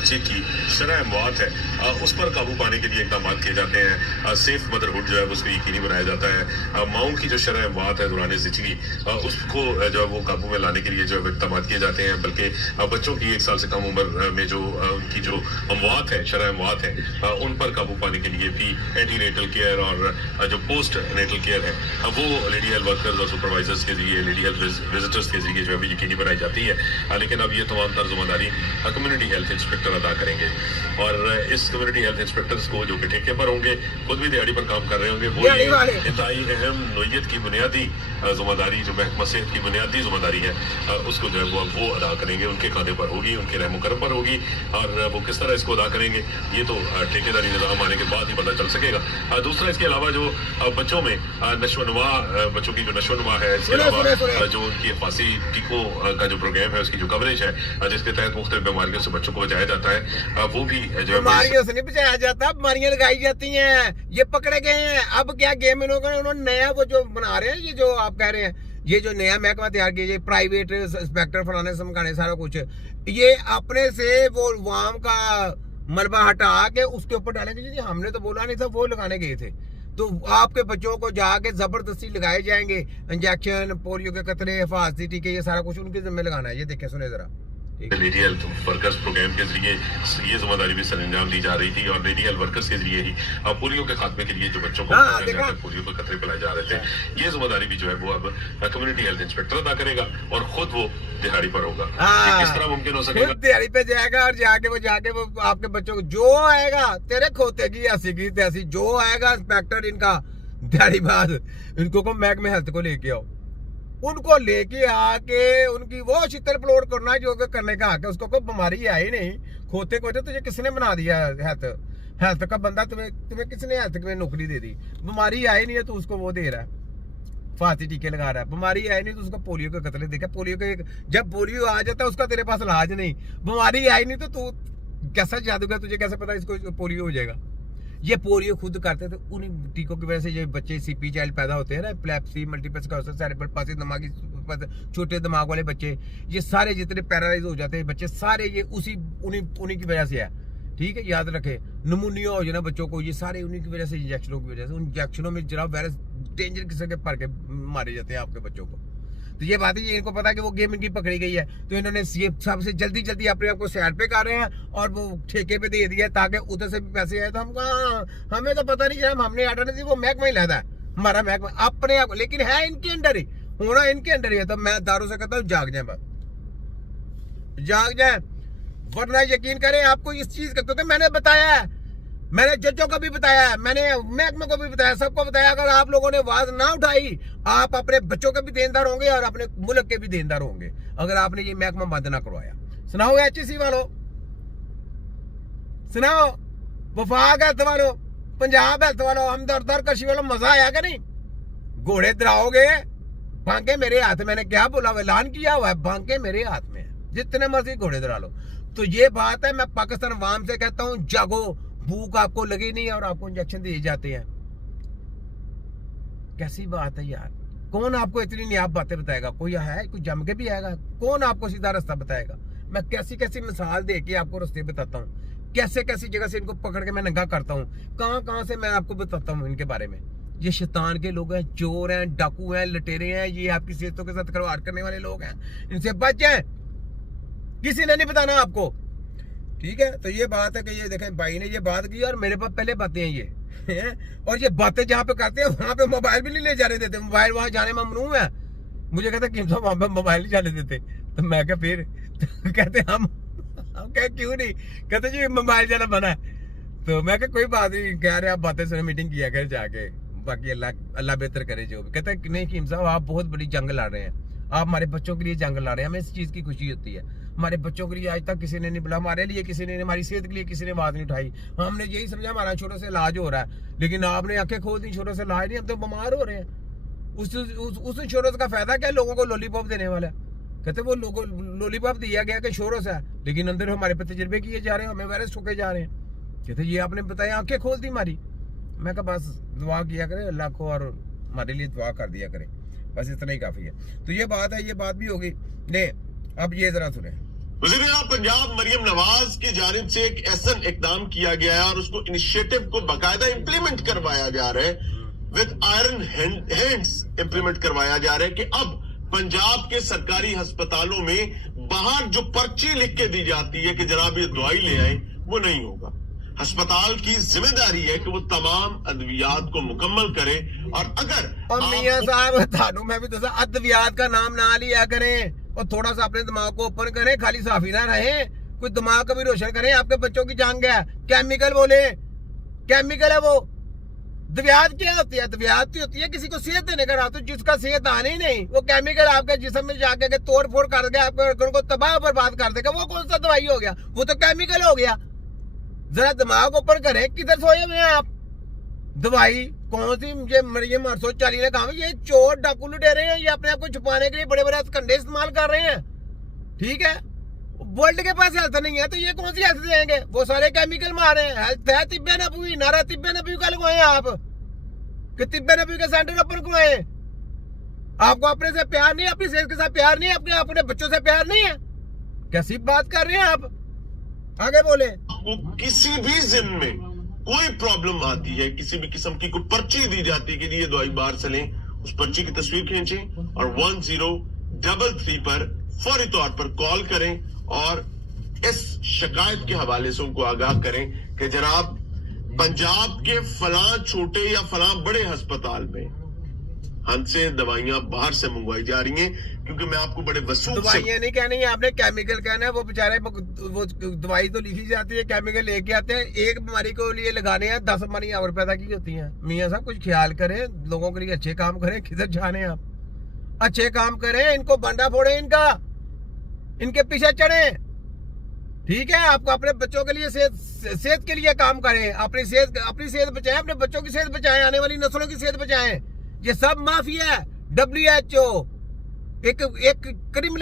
बच्चे की शरह अमवात है उस पर काबू पाने के लिए इकदाम किए जाते हैं। सेफ मदरहुड जो है उसको यकीनी बनाया जाता है। माओं की जो शरह अमवात है दौरान ज़िंदगी उसको जो है वो काबू में लाने के लिए जो है इकदाम किए जाते हैं। बल्कि बच्चों की 1 साल से कम उम्र में जो उनकी जो अमवात है, शरह अमवात है, उन पर काबू पाने के लिए भी एंटी नेटल केयर और जो पोस्ट नेटल केयर है वो लेडी हेल्थ वर्कर्स और सुपरवाइजर्स के जरिए, लेडी हेल्थ विजिटर्स के जरिए जो है यकीनी बनाई जाती है। लेकिन अब ये तमाम तर जिम्मेदारी कम्युनिटी हेल्थ इंस्पेक्टर अदा करेंगे और इस कम्युनिटी हेल्थ इंस्पेक्टर्स को जो कि ठेके पर होंगे, खुद भी दिहाड़ी पर काम कर रहे होंगे, वो ये इंतहाई अहम नोयत की बुनियादी जिम्मेदारी जो महकमा सेहत की बुनियादी जिम्मेदारी है उसको जो है वो अदा करेंगे। उनके खाते पर होगी, उनके रहम करम पर होगी और वो किस तरह इसको अदा करेंगे ये तो ठेकेदारी निज़ाम आने के बाद ही पता चल सकेगा। दूसरा इसके अलावा जो बच्चों में नशोनुमा, बच्चों की जो नशोनुमा है, इसके अलावा जो उनकी फांसी टीकों का जो प्रोग्राम है उसकी जो कवरेज है जिसके तहत मुख्तलिफ बीमारियों से बच्चों को बचाया जाता है, वो भी जो है बीमारियों से नहीं बचाया जाता, बीमारियां लगाई जाती हैं। ये पकड़े गए हैं। अब क्या गेम इन लोगों ने उन्होंने नया वो जो बना रहे हैं, ये जो आप कह रहे हैं, ये जो नया महकमा तैयार किया, प्राइवेट इंस्पेक्टर फलाने समझाने सारा कुछ, ये अपने से वो वाम का मलबा हटा के उसके ऊपर डालेंगे। जी हमने तो बोला नहीं था, वो लगाने गए थे। तो आपके बच्चों को जाके जबरदस्ती लगाए जाएंगे इंजेक्शन, पोलियो के कतरे, हिफाजती टीके, ये सारा कुछ उनके जिम्मे लगाना है। ये देखे सुने जरा। लेडी हेल्थ वर्कर्स प्रोग्राम के जरिए ये जिम्मेदारी भी सरंजाम दी जा रही थी और लेडी हेल्थ वर्कर्स के जरिए ही पोलियो के खात्मे के लिए जो बच्चों को पोलियो के खतरे पिलाए जा रहे थे, ये जिम्मेदारी भी जो है वो अब कम्युनिटी हेल्थ इंस्पेक्टर अदा करेगा और खुद वो दिहाड़ी पर होगा। किस तरह मुमकिन हो सकेगा? दिहाड़ी पे जाएगा और जाके वो आपके बच्चों को जो आएगा तेरे खोते की ऐसी की तैसी, जो आएगा इंस्पेक्टर इनका दिहाड़ी बाद, इनको को महकमे हेल्थ को लेके आओ, उनको लेके आके उनकी वो चित्र अपलोड करना जो करने का हक है। उसको कोई बीमारी आई नहीं, खोते खोते तुझे किसने बना दिया हेल्थ का बंदा? तुम्हें किसने हेल्थ में नौकरी दे दी? बीमारी आई नहीं है तो उसको वो दे रहा है, फांसी टीके लगा रहा है। बीमारी आई नहीं तो उसको पोलियो के कतरे देखा। पोलियो के जब पोलियो आ जाता है उसका तेरे पास इलाज नहीं। बीमारी आई नहीं तो तू कैसा जादूगर, तुझे कैसे पता इसको पोलियो हो जाएगा? ये पोलियो खुद करते थे। उन्हीं टीकों की वजह से ये बच्चे सीपी चाइल्ड पैदा होते हैं ना, epilepsy, multiple sclerosis, cerebral palsy, दिमागी छोटे दिमाग वाले बच्चे, ये सारे जितने पैरालाइज हो जाते हैं बच्चे सारे, ये उन्हीं की वजह से है। ठीक है, याद रखे। निमोनिया हो जाए ना बच्चों को, ये सारे उन्हीं की वजह से, इंजेक्शनों की वजह से। उन इंजेक्शनों में जरा वायरस डेंजर किस्म के भर के मारे जाते हैं आपके बच्चों को। तो ये बात है, ये इनको पता है कि वो गेम इनकी पकड़ी गई है, तो इन्होंने ये सबसे जल्दी अपने आप को साइड पे कर रहे हैं और वो ठेके पे दे दिया ताकि उधर से भी पैसे आए। तो हम कहा हमें तो पता नहीं, हमने आर्डर नहीं दी, वो महकमा ही लाता है हमारा महकमा अपने आप, लेकिन है इनके अंडर ही, होना इनके अंडर ही है। तो मैं दारों से कहता हूँ जाग जाए, बस जाग जाए, वरना यकीन करें आपको इस चीज का, क्योंकि मैंने बताया है, मैंने जजों को भी बताया है, मैंने महकमे को भी बताया, सबको बताया। अगर आप लोगों ने आवाज ना उठाई, आप अपने बच्चों के भी देनदार होंगे और अपने मुल्क के भी देनदार होंगे अगर आपने ये महकमा बंद ना करवाया। सुनाओ HEC वालों, सुनाओ वफाक हेल्थ वालों, पंजाब हेल्थ वालों, हमदर्द कृषि वालों, मजा आया क्या नहीं? घोड़े दराओगे, बांके मेरे हाथ में। मैंने क्या बोला, ऐलान किया हुआ है, बांके मेरे हाथ में, जितने मर्जी घोड़े दरा लो। तो ये बात है, मैं पाकिस्तान अवाम से कहता हूँ जागो, भूख आपको लगी नहीं और आपको इंजेक्शन दिए जाते हैं। कैसी बात है यार? कौन आपको इतनी नियाब बातें बताएगा? कोई है, कोई जम के भी आएगा? कौन आपको सीधा रास्ता बताएगा? मैं कैसी कैसी मिसाल दे के आपको रास्ते बताता हूँ, कैसे कैसी जगह से इनको पकड़ के मैं नंगा करता हूँ, कहाँ से मैं आपको बताता हूँ इनके बारे में। ये शैतान के लोग हैं, चोर हैं, डाकू हैं, लटेरे हैं, ये आपकी सेहतों के साथ खिलवाड़ करने वाले लोग हैं, इनसे बच जाए, किसी ने नहीं बताना आपको। ठीक है, तो ये बात है कि ये देखें भाई ने ये बात की और मेरे पास पहले बातें हैं ये और ये बातें जहाँ पे करते हैं वहां पे मोबाइल भी नहीं ले जाने देते। मोबाइल वहां जाने में ममनू है। मुझे कहते कि वहां पे मोबाइल नहीं जाने देते, तो मैं क्या फिर तो कहते हम कह क्यों नहीं, कहते जी मोबाइल जाना मना है। तो मैं क्या कोई बात नहीं, कह रहे आप बातें सुने, मीटिंग किया कर जाके, बाकी अल्लाह बेहतर करे जो भी। कहते नहीं कीम साहब आप बहुत बड़ी जंग लड़ रहे हैं, आप हमारे बच्चों के लिए जंग लड़ रहे हैं, हमें इस चीज की खुशी होती है। हमारे बच्चों के लिए आज तक किसी ने नहीं बोला, हमारे लिए किसी ने, हमारी सेहत के लिए किसी ने बात नहीं उठाई। हमने यही समझा हमारा छोटों से इलाज हो रहा है, लेकिन आपने आंखें खोल दी, छोटों से इलाज नहीं, हम तो बीमार हो रहे हैं। उस छोटों का फायदा क्या? लोगों को लॉलीपॉप देने वाला। कहते वो लोगों लॉलीपॉप दिया गया कि शोरों से, लेकिन अंदर हमारे पे तजर्बे किए जा रहे हैं, हमें वायरस ठोके जा रहे हैं। कहते ये आपने बताया, आंखें खोल दी हमारी। मैं कहा बस दुआ किया करे अल्लाह को और हमारे लिए दुआ कर दिया करे, बस इतना ही काफी है। तो ये बात है, ये बात भी होगी। नहीं अब ये जरा सुने, वज़ीर-ए-आज़म पंजाब मरियम नवाज की जानिब से एक ऐसा इकदाम किया गया है और उसको इनिशिएटिव को बाकायदा इंप्लीमेंट करवाया जा रहा है, विद आयरन हैंड्स इंप्लीमेंट करवाया जा रहा है कि अब पंजाब के सरकारी अस्पतालों में बाहर जो पर्ची लिख के दी जाती है कि जनाब ये दवाई ले आए, वो नहीं होगा। अस्पताल की जिम्मेदारी है कि वो तमाम अद्वियात को मुकम्मल करे और अगर और मियां साहब थानू मैं भी दसा अद्वियात का नाम ना लिया करें और थोड़ा सा अपने दिमाग को ओपन करें, खाली साफी ना रहे, कोई दिमाग का भी रोशन करें। आपके बच्चों की जान गया केमिकल बोले, केमिकल है वो। द्वियात क्या होती है? द्वियात होती है किसी को सेहत देने का रात, जिसका सेहत आने ही नहीं, वो केमिकल आपके जिस्म में जाके के तोड़ फोड़ कर देगा, आपके ऑर्गन को तबाह बर्बाद कर देगा। वो कौन सा दवाई हो गया? वो तो केमिकल हो गया। जरा दिमाग ऊपर करें, किधर सोए हुए हैं आप? दवाई कौन सी? मुझे मरियम 840 ने कहा ये चोर डाकू लुटेरे हैं, ये अपने आप को छुपाने के लिए बड़े बड़े कंडे इस्तेमाल कर रहे हैं। ठीक है, वर्ल्ड के पास हेल्थ नहीं है तो ये कौन सी हेल्थ देंगे? वो सारे केमिकल मार रहे हैं। हेल्थ है तिब्बे नबवी, नारा तिब्बे नबवी का लगवाए आप कि तिब्बे नबवी का सेंटर ओपन करवाए। आपको अपने से प्यार नहीं, अपनी सेहत के साथ प्यार नहीं, अपने बच्चों से प्यार नहीं है? कैसी बात कर रहे हैं आप? आगे बोले। आपको किसी भी जिम में कोई प्रॉब्लम आती है, किसी भी किस्म की कोई पर्ची दी जाती है कि ये दवाई बाहर से लें, उस पर्ची की तस्वीर खींचें और 1033 पर फौरी तौर पर कॉल करें और इस शिकायत के हवाले से उनको आगाह करें कि जनाब पंजाब के फलां छोटे या फलां बड़े अस्पताल में हमसे दवाइयां बाहर से मंगवाई जा रही हैं, क्योंकि मैं आपको बड़े वसूख से दवाइयां नहीं कहनी है आपने, केमिकल कहना है। वो बेचारे वो दवाई तो लिखी जाती है, केमिकल लेके आते हैं, एक बीमारी को लिए लगाने हैं 10 बीमारी और पैदा की होती हैं। मियां साहब कुछ ख्याल करें, लोगों के लिए अच्छे काम करें। किधर जाने आप? अच्छे काम करें, इनको बंडा फोड़े, इनके पीछे चढ़े। ठीक है, आपको अपने बच्चों के लिए सेहत के लिए काम करें, अपनी सेहत बचाएं, अपने बच्चों की सेहत बचाएं, आने वाली नस्लों की सेहत बचाएं। ये सब माफिया है। WHO एक क्रिमिनल